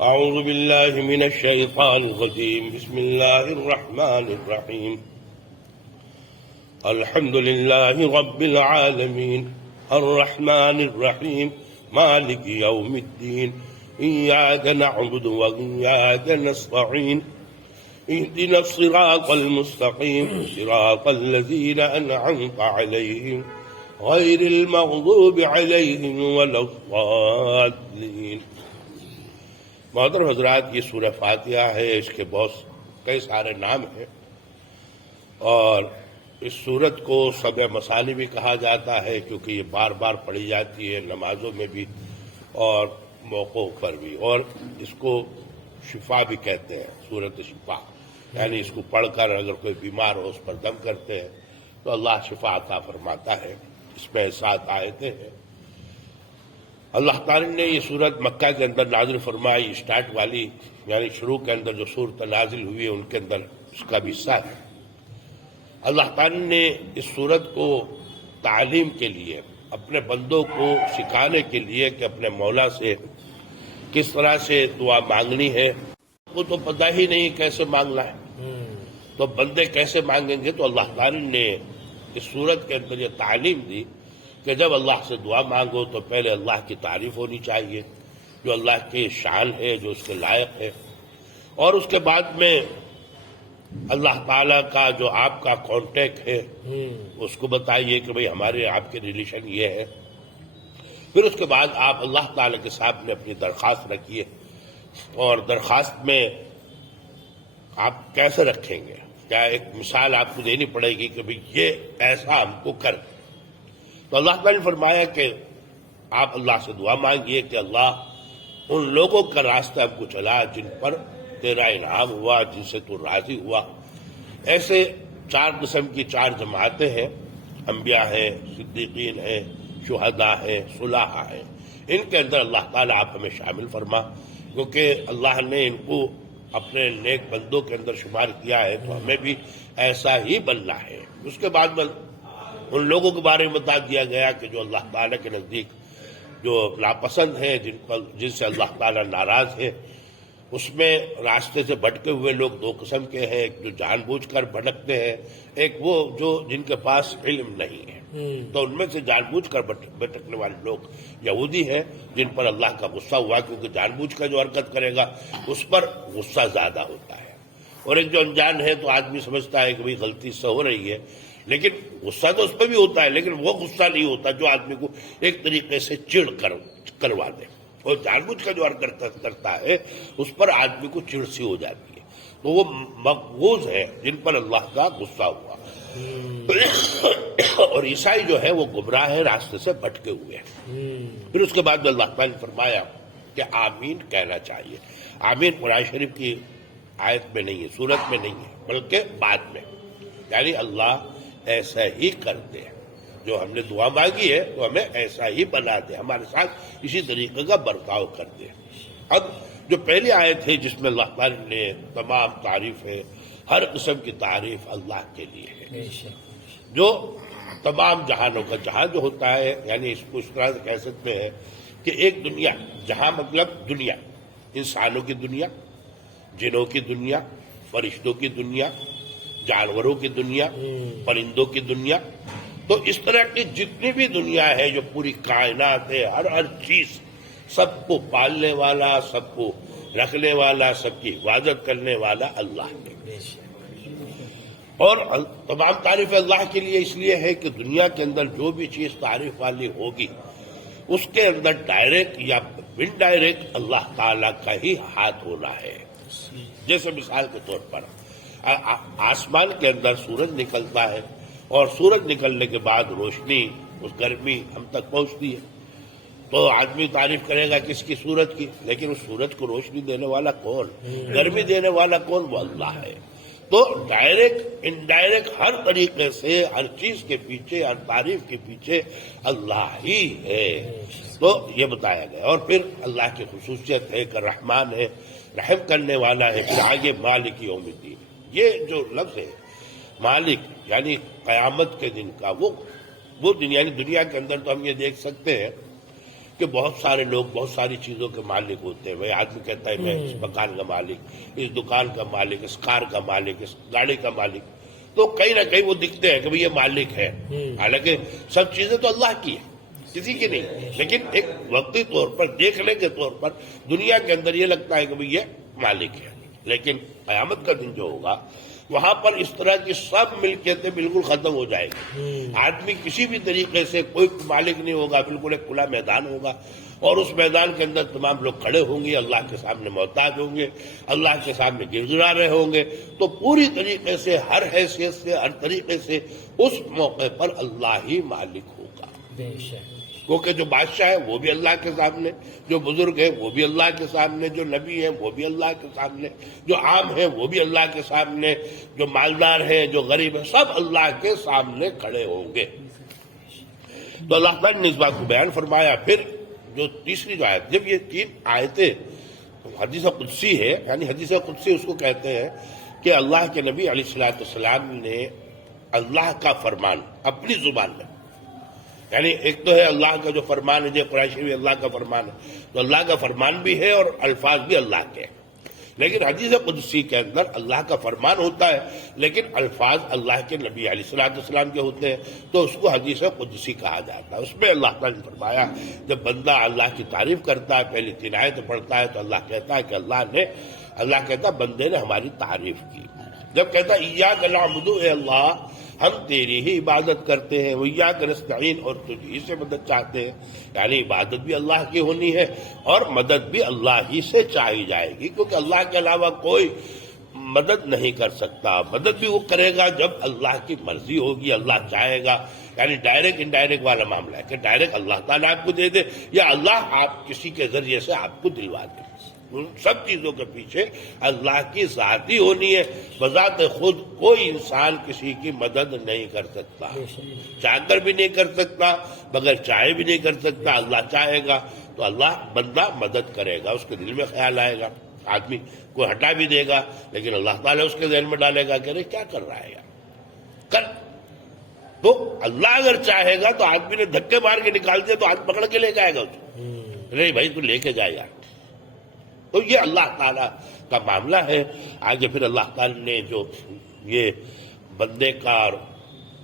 أعوذ بالله من الشيطان الرجيم. بسم الله الرحمن الرحيم. الحمد لله رب العالمين الرحمن الرحيم مالك يوم الدين إياك نعبد وإياك نستعين اهدنا الصراط المستقيم صراط الذين أنعمت عليهم غير المغضوب عليهم ولا الضالين. محترم حضرات، یہ سورہ فاتحہ ہے، اس کے بہت کئی سارے نام ہیں اور اس سورت کو سبع مثانی بھی کہا جاتا ہے کیونکہ یہ بار بار پڑھی جاتی ہے نمازوں میں بھی اور موقعوں پر بھی، اور اس کو شفا بھی کہتے ہیں، سورت شفا، یعنی اس کو پڑھ کر اگر کوئی بیمار ہو اس پر دم کرتے ہیں تو اللہ شفا عطا فرماتا ہے. اس میں 7 آیتیں ہیں. اللہ تعالی نے یہ سورت مکہ کے اندر نازل فرمائی، اسٹارٹ والی یعنی شروع کے اندر جو سورت نازل ہوئی ہے ان کے اندر اس کا بھی حصہ ہے. اللہ تعالی نے اس سورت کو تعلیم کے لیے، اپنے بندوں کو سکھانے کے لیے کہ اپنے مولا سے کس طرح سے دعا مانگنی ہے. وہ تو پتہ ہی نہیں کیسے مانگنا ہے، تو بندے کیسے مانگیں گے؟ تو اللہ تعالی نے اس سورت کے اندر یہ تعلیم دی کہ جب اللہ سے دعا مانگو تو پہلے اللہ کی تعریف ہونی چاہیے، جو اللہ کی شان ہے، جو اس کے لائق ہے، اور اس کے بعد میں اللہ تعالیٰ کا جو آپ کا کانٹیکٹ ہے اس کو بتائیے کہ بھئی ہمارے آپ کے ریلیشن یہ ہے. پھر اس کے بعد آپ اللہ تعالیٰ کے سامنے اپنی درخواست رکھیے، اور درخواست میں آپ کیسے رکھیں گے؟ کیا ایک مثال آپ کو دینی پڑے گی کہ بھئی یہ ایسا ہم کو کر. تو اللہ تعالیٰ نے فرمایا کہ آپ اللہ سے دعا مانگیے کہ اللہ ان لوگوں کا راستہ ہم کو چلا جن پر تیرا انعام ہوا، جن سے تو راضی ہوا. ایسے 4 قسم کی 4 جماعتیں ہیں، انبیاء ہیں، صدیقین ہیں، شہداء ہیں، صلحاء ہیں. ان کے اندر اللہ تعالیٰ آپ ہمیں شامل فرما، کیونکہ اللہ نے ان کو اپنے نیک بندوں کے اندر شمار کیا ہے تو ہمیں بھی ایسا ہی بننا ہے. اس کے بعد میں ان لوگوں کے بارے میں بتا دیا گیا کہ جو اللہ تعالیٰ کے نزدیک جو ناپسند ہیں، جن سے اللہ تعالیٰ ناراض ہے. اس میں راستے سے بھٹکے ہوئے لوگ 2 قسم کے ہیں، ایک جو جان بوجھ کر بھٹکتے ہیں، ایک وہ جو جن کے پاس علم نہیں ہے. تو ان میں سے جان بوجھ کر بھٹکنے والے لوگ یہودی ہیں جن پر اللہ کا غصہ ہوا، کیونکہ جان بوجھ کر جو حرکت کرے گا اس پر غصہ زیادہ ہوتا ہے. اور ایک جو انجان ہے تو آدمی سمجھتا ہے کہ بھئی غلطی سے ہو رہی ہے، لیکن غصہ تو اس پہ بھی ہوتا ہے، لیکن وہ غصہ نہیں ہوتا جو آدمی کو ایک طریقے سے چڑ کروا دے. اور جان بوجھ کا جو حرکت کرتا ہے اس پر آدمی کو چڑ سی ہو جاتی ہے. تو وہ مقبوض ہے جن پر اللہ کا غصہ ہوا. اور عیسائی جو ہے وہ گمراہ ہے، راستے سے بھٹکے ہوئے ہیں. پھر اس کے بعد اللہ تعالیٰ نے فرمایا کہ آمین کہنا چاہیے. آمین قرآن شریف کی آیت میں نہیں ہے، سورت میں نہیں ہے، بلکہ بعد میں. یعنی اللہ ایسا ہی کرتے ہیں، جو ہم نے دعا مانگی ہے تو ہمیں ایسا ہی بنا دے، ہمارے ساتھ اسی طریقے کا برتاؤ کر دے. اب جو پہلی آیت ہے جس میں اللہ تعالیٰ نے تمام تعریف ہے، ہر قسم کی تعریف اللہ کے لیے ہے، جو تمام جہانوں کا جہاں جو ہوتا ہے. یعنی اس کو اس طرح سے کہہ سکتے ہیں کہ ایک دنیا، جہاں مطلب دنیا، انسانوں کی دنیا، جنوں کی دنیا، فرشتوں کی دنیا، جانوروں کی دنیا، پرندوں کی دنیا. تو اس طرح کی جتنی بھی دنیا ہے، جو پوری کائنات ہے، ہر چیز، سب کو پالنے والا، سب کو رکھنے والا، سب کی حفاظت کرنے والا اللہ ہے. اور تمام تعریف اللہ کے لیے اس لیے ہے کہ دنیا کے اندر جو بھی چیز تعریف والی ہوگی اس کے اندر ڈائریکٹ یا انڈائریکٹ اللہ تعالیٰ کا ہی ہاتھ ہونا ہے. جیسے مثال کے طور پر آسمان کے اندر سورج نکلتا ہے، اور سورج نکلنے کے بعد روشنی، اس گرمی ہم تک پہنچتی ہے. تو آدمی تعریف کرے گا کس کی؟ سورج کی. لیکن اس سورج کو روشنی دینے والا کون؟ گرمی دینے والا کون؟ وہ اللہ ہے. تو ڈائریکٹ انڈائریکٹ ہر طریقے سے ہر چیز کے پیچھے، ہر تعریف کے پیچھے اللہ ہی ہے. تو یہ بتایا گیا. اور پھر اللہ کی خصوصیت ہے کہ رحمان ہے، رحم کرنے والا ہے. پھر آگے مالک یوم الدین، یہ جو لفظ ہے مالک یعنی قیامت کے دن کا، وہ دن، یعنی دنیا کے اندر تو ہم یہ دیکھ سکتے ہیں کہ بہت سارے لوگ بہت ساری چیزوں کے مالک ہوتے ہیں. بھائی آدمی کہتا ہے میں اس مکان کا مالک، اس دکان کا مالک، اس کار کا مالک، اس گاڑی کا مالک، تو کہیں نہ کہیں وہ دکھتے ہیں کہ بھئی یہ مالک ہے. حالانکہ سب چیزیں تو اللہ کی ہیں، کسی کی نہیں. لیکن ایک وقتی طور پر، دیکھنے کے طور پر دنیا کے اندر یہ لگتا ہے کہ بھئی یہ مالک ہے. لیکن قیامت کا دن جو ہوگا وہاں پر اس طرح کی سب ملکیتیں بالکل ختم ہو جائے گی. آدمی کسی بھی طریقے سے کوئی مالک نہیں ہوگا، بالکل ایک کھلا میدان ہوگا، اور اس میدان کے اندر تمام لوگ کھڑے ہوں گے، اللہ کے سامنے محتاج ہوں گے، اللہ کے سامنے گر گڑا رہے ہوں گے. تو پوری طریقے سے، ہر حیثیت سے، ہر طریقے سے اس موقع پر اللہ ہی مالک ہوگا. کیونکہ جو بادشاہ ہے وہ بھی اللہ کے سامنے، جو بزرگ ہے وہ بھی اللہ کے سامنے، جو نبی ہے وہ بھی اللہ کے سامنے، جو عام ہے وہ بھی اللہ کے سامنے، جو مالدار ہے، جو غریب ہے، سب اللہ کے سامنے کھڑے ہوں گے. تو اللہ تعالیٰ نے اس بات کو بیان فرمایا. پھر جو تیسری جو آیت، جب یہ 3 آیتیں حدیث قدسی ہے، یعنی حدیث قدسی اس کو کہتے ہیں کہ اللہ کے نبی علیہ الصلوۃ والسلام نے اللہ کا فرمان اپنی زبان میں، یعنی ایک تو ہے اللہ کا جو فرمان ہے، جو قرآن شریف اللہ کا فرمان ہے، تو اللہ کا فرمان بھی ہے اور الفاظ بھی اللہ کے ہیں. لیکن حدیث قدسی کے اندر اللہ کا فرمان ہوتا ہے لیکن الفاظ اللہ کے نبی علیہ الصلوۃ والسلام کے ہوتے ہیں، تو اس کو حدیث قدسی کہا جاتا ہے. اس میں اللہ تعالیٰ نے فرمایا جب بندہ اللہ کی تعریف کرتا ہے، پہلی 3 آیتیں پڑھتا ہے، تو اللہ کہتا ہے کہ اللہ کہتا بندے نے ہماری تعریف کی. جب کہتا ایاک نعبد، اے اللہ ہم تیری ہی عبادت کرتے ہیں، وایاک نستعین، اور تجھ ہی سے مدد چاہتے ہیں. یعنی عبادت بھی اللہ کی ہونی ہے اور مدد بھی اللہ ہی سے چاہی جائے گی، کیونکہ اللہ کے علاوہ کوئی مدد نہیں کر سکتا. مدد بھی وہ کرے گا جب اللہ کی مرضی ہوگی، اللہ چاہے گا. یعنی ڈائریکٹ انڈائریکٹ والا معاملہ ہے کہ ڈائریکٹ اللہ تعالیٰ آپ کو دے دے یا اللہ آپ کسی کے ذریعے سے آپ کو دلوا دے. ان سب چیزوں کے پیچھے اللہ کی ذاتی ہونی ہے. بذات خود کوئی انسان کسی کی مدد نہیں کر سکتا، چاہ کر بھی نہیں کر سکتا، بغیر چاہے بھی نہیں کر سکتا. اللہ چاہے گا تو اللہ بندہ مدد کرے گا، اس کے دل میں خیال آئے گا. آدمی کوئی ہٹا بھی دے گا لیکن اللہ تعالیٰ اس کے ذہن میں ڈالے گا کہ ارے کیا کر رہا ہے یار، کر. تو اللہ اگر چاہے گا تو آدمی نے دھکے مار کے نکال دیا تو ہاتھ پکڑ کے لے جائے گا اس کو، نہیں بھائی تو لے کے جائے یار. تو یہ اللہ تعالیٰ کا معاملہ ہے. آگے پھر اللہ تعالیٰ نے جو یہ بندے کا،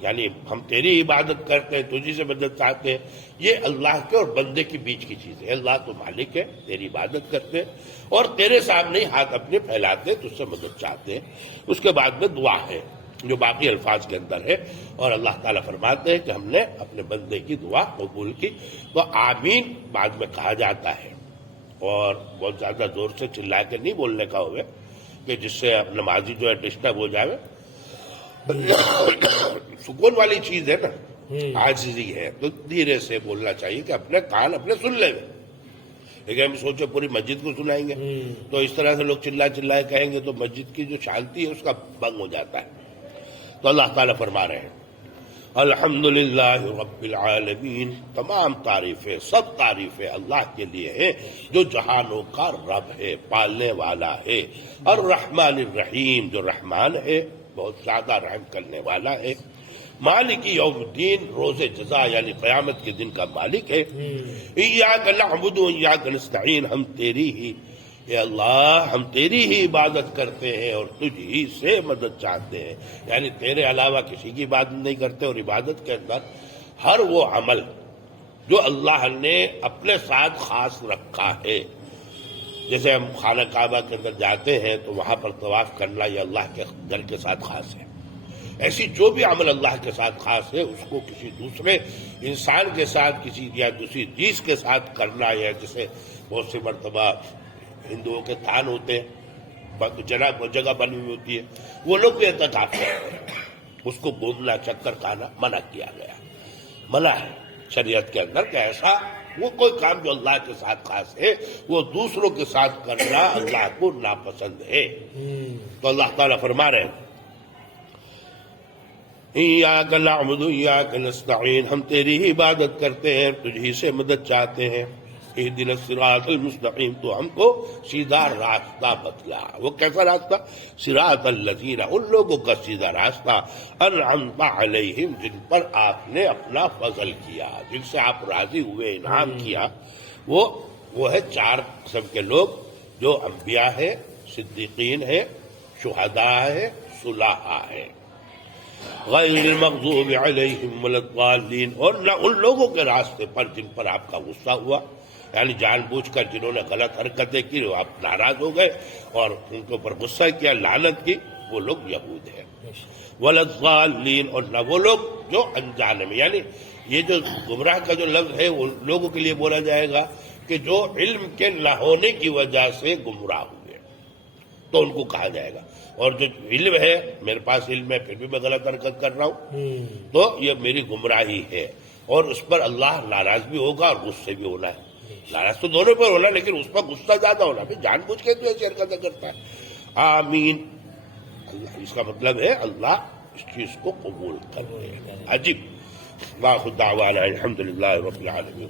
یعنی ہم تیری عبادت کرتے ہیں، تجھی سے مدد چاہتے ہیں، یہ اللہ کے اور بندے کے بیچ کی چیز ہے. اللہ تو مالک ہے، تیری عبادت کرتے ہیں اور تیرے سامنے ہاتھ اپنے پھیلاتے ہیں، تجھ سے مدد چاہتے ہیں. اس کے بعد میں دعا ہے جو باقی الفاظ کے اندر ہے، اور اللہ تعالیٰ فرماتے ہیں کہ ہم نے اپنے بندے کی دعا قبول کی. تو آمین بعد میں کہا جاتا ہے، اور بہت زیادہ زور سے چلا کے نہیں بولنے کا ہوئے کہ جس سے نمازی جو ہے ڈسٹرب ہو جائے. سکون والی چیز ہے نا، عاجزی ہے، تو دھیرے سے بولنا چاہیے کہ اپنے کان اپنے سن لیں گے. لیکن ہم سوچے پوری مسجد کو سنائیں گے تو اس طرح سے لوگ چلائے کہیں گے تو مسجد کی جو شانتی ہے اس کا بھنگ ہو جاتا ہے. تو اللہ تعالیٰ فرما رہے ہیں الحمدللہ رب العالمین، تمام تعریفیں، سب تعریفیں اللہ کے لیے ہیں جو جہانوں کا رب ہے، پالنے والا ہے. الرحمن الرحیم، جو رحمان ہے، بہت زیادہ رحم کرنے والا ہے. مالک یوم الدین، روز جزا یعنی قیامت کے دن کا مالک ہے. ایاک نعبد و ایاک نستعین، ہم تیری ہی، اے اللہ ہم تیری ہی عبادت کرتے ہیں اور تجھ ہی سے مدد چاہتے ہیں. یعنی تیرے علاوہ کسی کی عبادت نہیں کرتے، اور عبادت کے اندر ہر وہ عمل جو اللہ نے اپنے ساتھ خاص رکھا ہے، جیسے ہم خانہ کعبہ کے اندر جاتے ہیں تو وہاں پر طواف کرنا یہ اللہ کے گھر کے ساتھ خاص ہے. ایسی جو بھی عمل اللہ کے ساتھ خاص ہے اس کو کسی دوسرے انسان کے ساتھ، کسی یا دوسری چیز کے ساتھ کرنا، یا جیسے بہت سی مرتبہ ہندوؤں کے تھان ہوتے ہیں، جگہ بنی ہوئی ہوتی ہے، وہ لوگ بھی اعتکاف کرتے ہیں، اس کو گھومنا چکر کھانا منع کیا گیا، منع ہے شریعت کے اندر کہ ایسا وہ کوئی کام جو اللہ کے ساتھ خاص ہے وہ دوسروں کے ساتھ کرنا اللہ کو ناپسند ہے. تو اللہ تعالیٰ فرما رہے ہیں ایاک نعبد و ایاک نستعین، ہم تیری ہی عبادت کرتے ہیں، تجھ ہی سے مدد چاہتے ہیں. اہدنا الصراط المستقیم، تو ہم کو سیدھا راستہ بتلا۔ وہ کیسا راستہ؟ صراط الذین، ان لوگوں کا سیدھا راستہ، انعمت علیہم، جن پر آپ نے اپنا فضل کیا، جن سے آپ راضی ہوئے، انعام کیا۔ وہ ہے چار قسم کے لوگ، جو انبیاء ہیں، صدیقین ہیں، شہداء ہیں، صلحاء ہیں۔ غیر المغضوب علیہم ولا الضالین، اور نہ ان لوگوں کے راستے پر جن پر آپ کا غصہ ہوا، یعنی جان بوجھ کر جنہوں نے غلط حرکتیں کی، وہ آپ ناراض ہو گئے اور ان کے اوپر غصہ کیا، لعنت کی، وہ لوگ یہود ہیں۔ ولا الضالین، اور نہ وہ لوگ جو انجانے میں، یعنی یہ جو گمراہ کا جو لفظ ہے وہ لوگوں کے لیے بولا جائے گا کہ جو علم کے نہ ہونے کی وجہ سے گمراہ ہوئے، تو ان کو کہا جائے گا۔ اور جو علم ہے، میرے پاس علم ہے پھر بھی میں غلط حرکت کر رہا ہوں، تو یہ میری گمراہی ہے، اور اس پر اللہ ناراض بھی ہوگا اور غصے بھی ہونا ہے۔ ناراض تو دونوں پر ہونا، لیکن اس پر غصہ زیادہ ہونا، پھر جان بوجھ کے تو ایسی حرکتیں کرتا ہے۔ آمین، اللہ، اس کا مطلب ہے اللہ اس چیز کو قبول کرے۔ عجیب۔ وآخر دعوانا الحمدللہ رب العالمین۔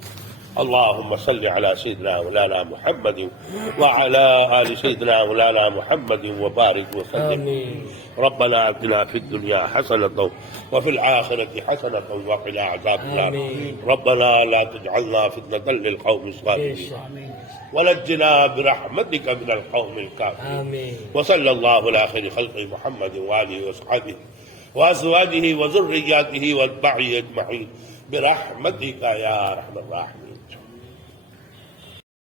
اللهم صل على سيدنا مولانا محمد وعلى آل سيدنا مولانا محمد وبارك وسلم۔ ربنا آتنا في الدنيا حسنة وفي الآخرة حسنة وقنا عذاب النار۔ ربنا لا تجعلنا فتنة للقوم الظالمين ونجنا برحمتك من القوم الكافرين۔ وصلى الله على خير خلق محمد وآله وصحبه وأزواجه وذرياته وأتباعه أجمعين برحمتك يا أرحم الراحمين۔